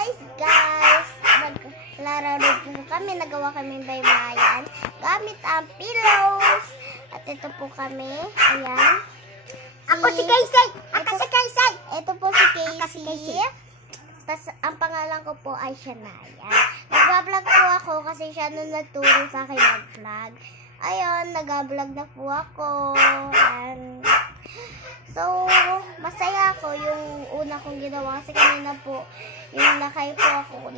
Guys, naglalaro po kami, nagawa kami baybayan gamit ang pillows. At ito po kami, ayan. Ako si Kaysay! Ako si Kaysay! Ito po si Casey. Tapos, ang pangalan ko po ay Shania. Nag-vlog po ako kasi siya nung nagturo sa akin mag-vlog. Ayun, nag-vlog na po ako. And, so, masaya ako yung una kong ginawa kasi kanina po, yung nakay po ako,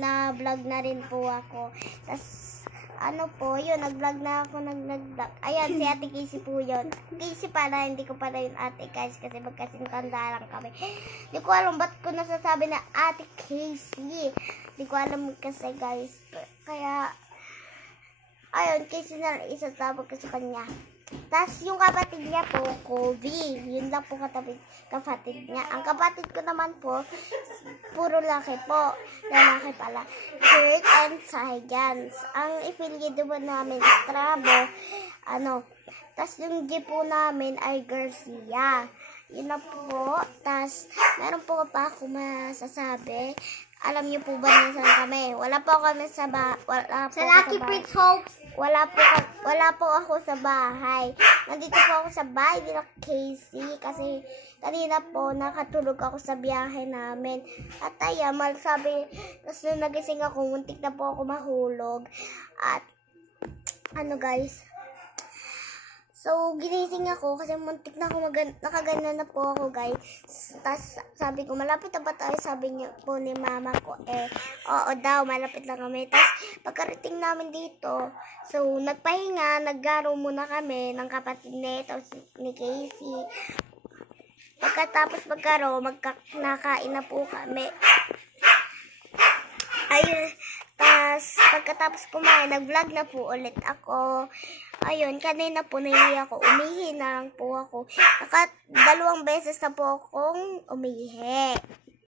na-vlog na rin po ako. Tapos, ano po, yun, nag-vlog na ako, nag-vlog. Ayan, si Ate Casey po yun. Casey pala, hindi ko pala yung Ate Casey kasi magkasintanda lang kami. Hindi ko alam ba't ko nasasabi na Ate Casey. Hindi ko alam kasi guys. Kaya, ayun, Casey na lang isasabi ko sa kanya. Tapos, yung kapatid niya po, Kobe. Yun lang po kapatid niya. Ang kapatid ko naman po, puro laki po. Lalaki pala. Kurt and Science. Ang ipilido po namin, Strabo. Tapos, yung G po namin ay Garcia. Yun na po. Tapos, meron po pa ako masasabi. Alam niyo po ba na saan kami? Wala po kami sa Lucky Prince Hopes. Wala po ako sa bahay. Nandito po ako sa bahay nila Casey kasi kanina po nakatulog ako sa biyahe namin. At ayan, sabi, tapos nung nagising ako, muntik na po ako mahulog. At guys, so, ginising ako kasi muntik na ako nakagana na po ako, guys. Tapos, sabi ko, malapit na ba tayo? Sabi niya po ni mama ko, oo daw, malapit lang kami. Tapos, pagkarating namin dito, so, nagpahinga, naggaro muna kami ng kapatid nito, ni Casey. Pagkatapos maggaro, nakain na po kami. Ayun, tapos, pagkatapos kumain, nag-vlog na po ulit ako. Ayun, kanina po nahihi ako. Umihi na lang po ako. 2 beses na po akong umihi.